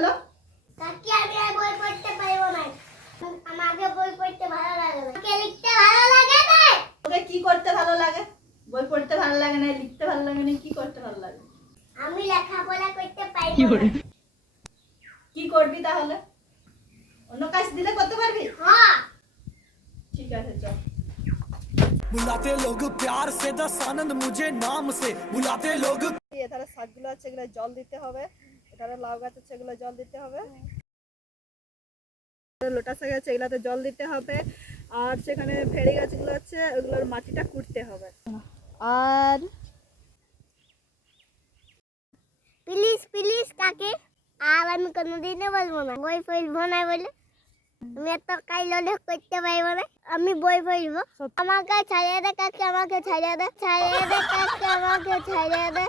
হলো? কাকি আমি আর বই পড়তে পারবো না। আমাকে বই পড়তে ভালো লাগে না। আমাকে লিখতে ভালো লাগে না। তোকে কি করতে ভালো লাগে? বই পড়তে ভালো লাগে না, লিখতে ভালো লাগে না, কি করতে ভালো লাগে? আমি লেখাপড়া করতে পারবো না। কি করবি তাহলে? অন্য কাজ দিলে করতে পারবি? হ্যাঁ। ঠিক আছে চল। बुलाते लोग प्यार से दस आनंद मुझे नाम से बुलाते लोग। এখানে শাকগুলো আছে, এগুলো জল দিতে হবে। এখানে লাউ গাছ আছে, এগুলো জল দিতে হবে। লোটা শাক আছে, এগুলাতে জল দিতে হবে। আর সেখানে ভেড়ি গাছগুলো আছে, ওগুলোর মাটিটা কুটতে হবে। আর প্লিজ প্লিজ কাকি, আর আমি কোনোদিনও বলবো না বই পড়বো না বলে। আমি এত কাইলে করতে পারবো না। আমি বই পড়বো। আমাকে ছাড়িয়ে দে কাকি, আমাকে ছাড়িয়ে দে, ছাড়িয়ে দে কাকি, আমাকে ছাড়িয়ে দে।